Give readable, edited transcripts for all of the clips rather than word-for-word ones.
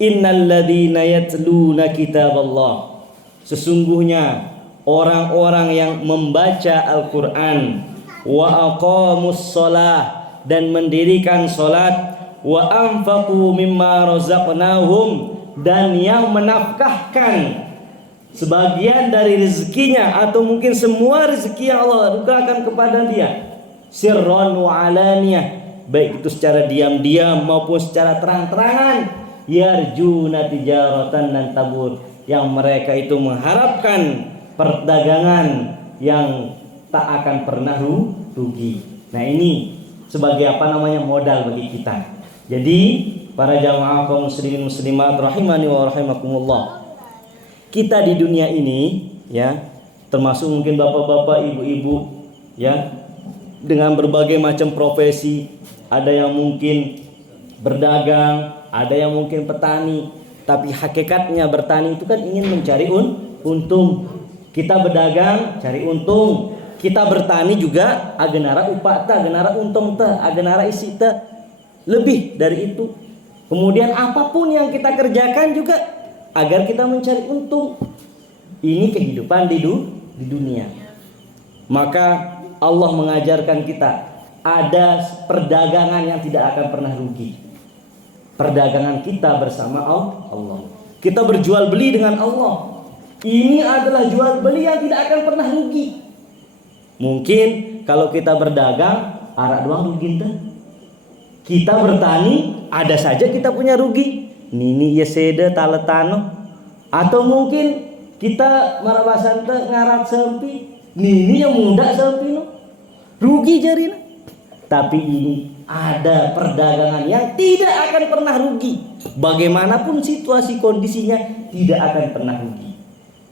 Innalladzina yatluna kitaballah, sesungguhnya orang-orang yang membaca Al-Quran, wa aqamus shalah, dan mendirikan salat, wa anfaqu mimma razaqnahum, dan yang menafkahkan sebagian dari rezekinya atau mungkin semua rezeki yang Allah anugerahkan kepada dia, sirran wa alaniyah, baik itu secara diam-diam maupun secara terang-terangan, yarjuna tijaratan lan tabur, yang mereka itu mengharapkan perdagangan yang tak akan pernah rugi. Nah, ini sebagai modal bagi kita. Jadi para jamaah kaum muslimin muslimat rahimani wa rahimakumullah, kita di dunia ini ya, termasuk mungkin bapak-bapak, ibu-ibu ya, dengan berbagai macam profesi, ada yang mungkin berdagang, ada yang mungkin petani, tapi hakikatnya bertani itu kan ingin mencari untung. Kita berdagang cari untung, kita bertani juga agenara upah ta, agenara untung ta, agenara isi ta, lebih dari itu. Kemudian apapun yang kita kerjakan juga agar kita mencari untung. Ini kehidupan di dunia. Maka Allah mengajarkan kita ada perdagangan yang tidak akan pernah rugi. Perdagangan kita bersama Allah. Kita berjual beli dengan Allah. Ini adalah jual beli yang tidak akan pernah rugi. Mungkin kalau kita berdagang arak doang rugi ente. Kita bertani ada saja kita punya rugi. Nini ya seda taletano. Atau mungkin kita marabasan te ngarat sempi. Nini yang muda sempi no. Rugi jarina. Tapi ini ada perdagangan yang tidak akan pernah rugi. Bagaimanapun situasi kondisinya tidak akan pernah rugi.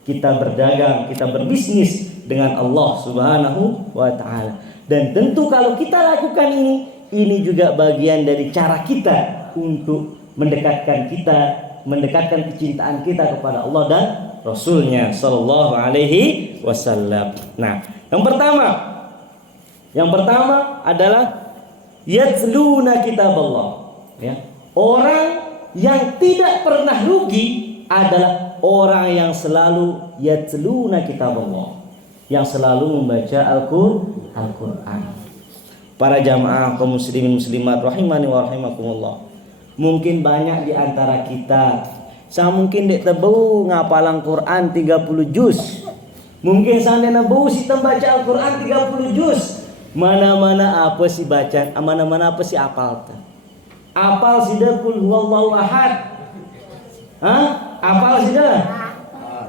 Kita berdagang, kita berbisnis dengan Allah Subhanahu wa ta'ala. Dan tentu kalau kita lakukan ini juga bagian dari cara kita untuk mendekatkan kecintaan kita kepada Allah dan Rasulnya Sallallahu Alaihi Wasallam. Nah, yang pertama adalah yatluna kitaballah. Ya. Orang yang tidak pernah rugi adalah orang yang selalu yatluna kitaballah, yang selalu membaca Al-Quran. Para jamaah kaum muslimin muslimat rahimani wa rahimakumullah, mungkin banyak di antara kita saya mungkin dek tebu ngapalang Quran 30 juz. Mungkin saya nebu si baca Al-Quran 30 juz. Mana-mana apa sih bacaan, mana-mana apa sih apal. Apal sih dah qul huwallahu ahad. Apal sih dah?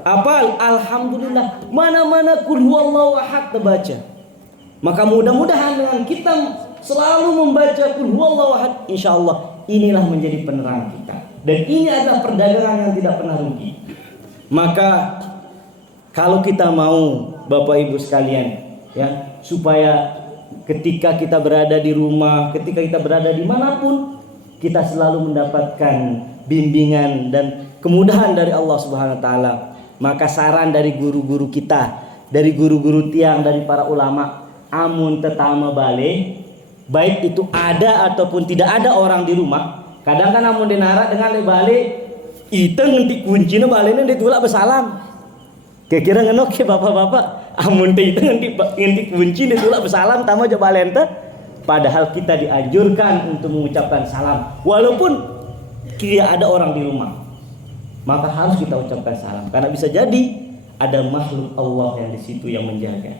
Apal, alhamdulillah. Mana-mana qul huwallahu ahad terbaca. Maka mudah-mudahan dengan kita selalu membaca qul huwallahu ahad, insyaallah inilah menjadi penerang kita. Dan ini adalah perdagangan yang tidak pernah rugi. Maka kalau kita mau Bapak Ibu sekalian ya, supaya ketika kita berada di rumah, ketika kita berada dimanapun, kita selalu mendapatkan bimbingan dan kemudahan dari Allah Subhanahu Wa Taala. Maka saran dari guru-guru kita, dari guru-guru tiang, dari para ulama, amun tetama balik, baik itu ada ataupun tidak ada orang di rumah. Kadang kan amun denara dengan balik, itu ngentik kuncinya baliknya ditulak bersalam. Kira-kira ngenok ya bapak-bapak, amun itu ngentik kunci ditulak bersalam, tamu aja balente. Padahal kita dianjurkan untuk mengucapkan salam, walaupun tidak ada orang di rumah. Maka harus kita ucapkan salam, karena bisa jadi ada makhluk Allah yang di situ yang menjaga.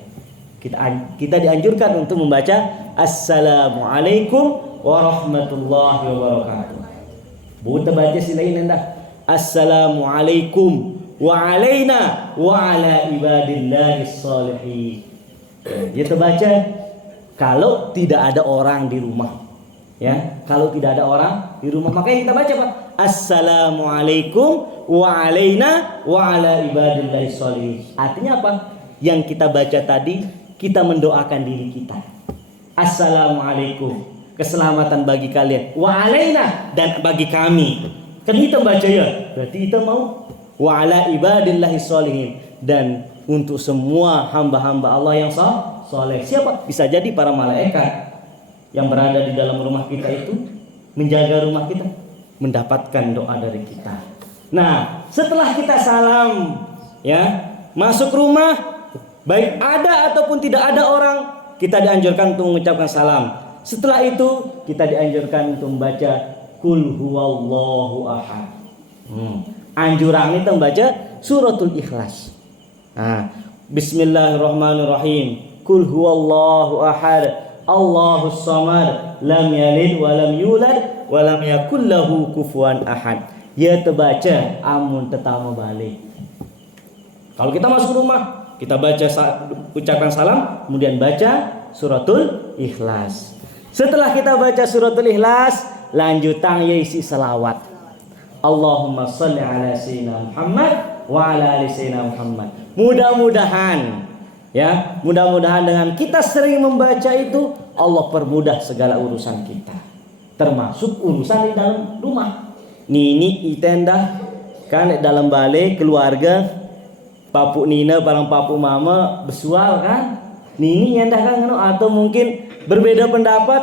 Kita dianjurkan untuk membaca Assalamualaikum warahmatullahi wabarakatuh. Buta baca silain anda. Assalamualaikum wa alaina wa ala ibadillahis sholihin. Dia terbaca kalau tidak ada orang di rumah. Ya, kalau tidak ada orang di rumah, makanya kita baca Pak. Assalamualaikum wa alaina wa ala ibadillahis sholihin. Artinya apa? Yang kita baca tadi, kita mendoakan diri kita. Assalamualaikum, keselamatan bagi kalian. Wa alaina, dan bagi kami. Kan kita baca ya, berarti kita mau wa ala ibadillahis sholihin, dan untuk semua hamba-hamba Allah yang soleh. Siapa? Bisa jadi para malaikat yang berada di dalam rumah kita itu menjaga rumah kita, mendapatkan doa dari kita. Nah, setelah kita salam, ya, masuk rumah, baik ada ataupun tidak ada orang, kita dianjurkan untuk mengucapkan salam. Setelah itu kita dianjurkan untuk membaca Qul huwallahu ahad. Anjuran itu membaca suratul Ikhlas. Nah, Bismillahirrahmanirrahim. Qul huwallahu ahad, Allahus samad, lam yalid wa lam yulad wa lam yakul lahu kufuwan ahad. Ya terbaca amun tetama balik. Kalau kita masuk rumah, kita baca ucapan salam, kemudian baca suratul Ikhlas. Setelah kita baca suratul Ikhlas, lanjutan isi salawat. Allahumma shalli ala sayyidina Muhammad wa ala ali sayyidina Muhammad. Mudah-mudahan, ya, mudah-mudahan dengan kita sering membaca itu, Allah permudah segala urusan kita, termasuk urusan di dalam rumah. Nini itenda kan dalam balik keluarga, papu nina barang papu mama besual kan, nini yang dah kan, atau mungkin berbeda pendapat,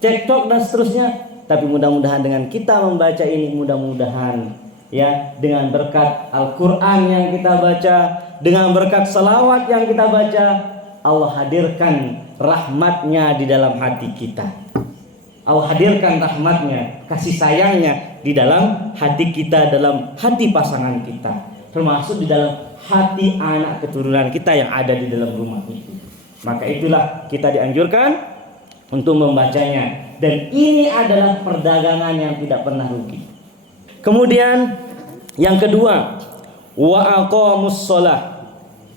cekcok dan seterusnya. Tapi mudah-mudahan dengan kita membaca ini, mudah-mudahan ya, dengan berkat Al-Quran yang kita baca, dengan berkat salawat yang kita baca, Allah hadirkan rahmatnya di dalam hati kita. Allah hadirkan rahmatnya, kasih sayangnya di dalam hati kita, dalam hati pasangan kita, termasuk di dalam hati anak keturunan kita yang ada di dalam rumah itu. Maka itulah kita dianjurkan untuk membacanya. Dan ini adalah perdagangan yang tidak pernah rugi. Kemudian yang kedua, wa aqamus shalah,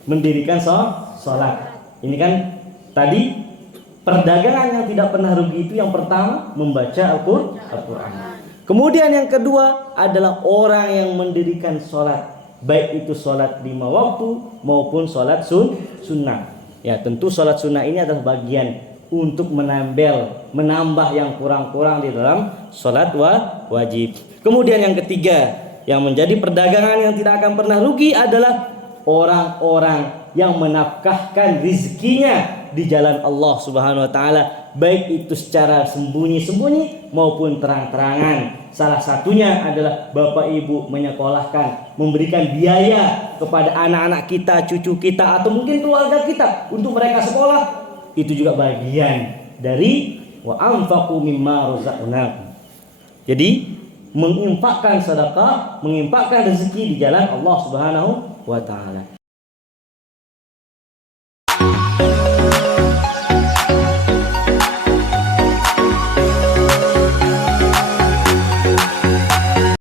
mendirikan salat. Ini kan tadi perdagangan yang tidak pernah rugi itu yang pertama membaca Al-Qur'an. Kemudian yang kedua adalah orang yang mendirikan salat, baik itu salat 5 waktu maupun salat sunnah. Ya, tentu salat sunnah ini adalah bagian untuk menambah yang kurang-kurang di dalam salat wajib. Kemudian yang ketiga, yang menjadi perdagangan yang tidak akan pernah rugi adalah orang-orang yang menafkahkan rizkinya di jalan Allah Subhanahu wa taala, baik itu secara sembunyi-sembunyi maupun terang-terangan. Salah satunya adalah bapak ibu menyekolahkan, memberikan biaya kepada anak-anak kita, cucu kita, atau mungkin keluarga kita untuk mereka sekolah. Itu juga bagian dari wa anfaqu mimma razaqnakum. Jadi menginfakkan sedekah, menginfakkan rezeki di jalan Allah Subhanahu wa taala.